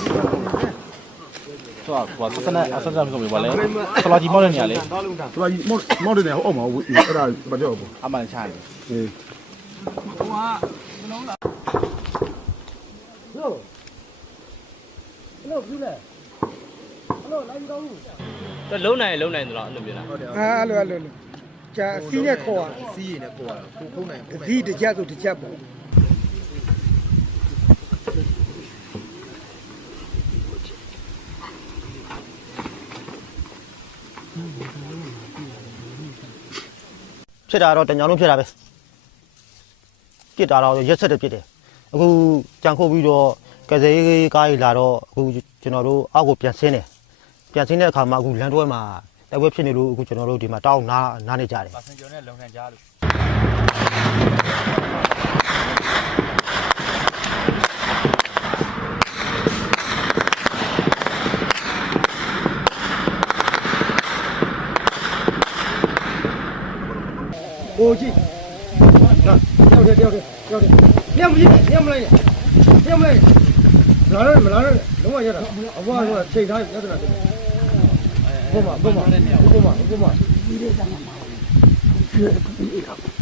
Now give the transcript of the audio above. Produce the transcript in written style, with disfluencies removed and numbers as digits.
ဆိုတော့ဆက်နေအဆက်ဆက်ဆိုပြီးပါလေဆလာကြီးမောက်တဲ့နေရာလေ ဆိုတော့မောက်တယ်ဟိုအောက်မှာအဲ့ဒါမကြောက်ဘူး အမှန်ချတယ် အေး လုံးနိုင်လုံးနိုင်တော့အဲ့လိုမျိုးလား အဲ့လိုကြာစီးနဲ့ခေါ်ရ စီးရင်လည်းခေါ်ရတာဖုံးနိုင်ဖုံးနိုင် ဒီတစ်ချက်ဆိုတစ်ချက်ပေါ့ ဖြစ်တာတော့တညောင်လုံးဖြစ်တာပဲပြစ်တာတော့ရက်ဆက်တယ်ပြစ်တယ်အခုကြံခုတ်ပြီးတော့ကစဲကားကြီးလာတော့အခုကျွန်တော်တို့အောက်ကိုပြန်ဆင်းတယ်ပြန်ဆင်းတဲ့အခါမှာအခုလမ်းတွဲမှာတိုက်ပွဲဖြစ်နေလို့အခုကျွန်တော်တို့ဒီမှာတောင်းနားနေကြတယ် ပါစင်ကျော်နဲ့လုံခံကြားလို့ ဟိုကြည့်ဟာတယောက်တည်းလျှောက်မကြည့်လျှောက်မလိုက်မလာတော့လုံးဝရတာအဘွားကချိန်ထားပြဿနာတက်တယ်ဘုမဒီလေးကမှ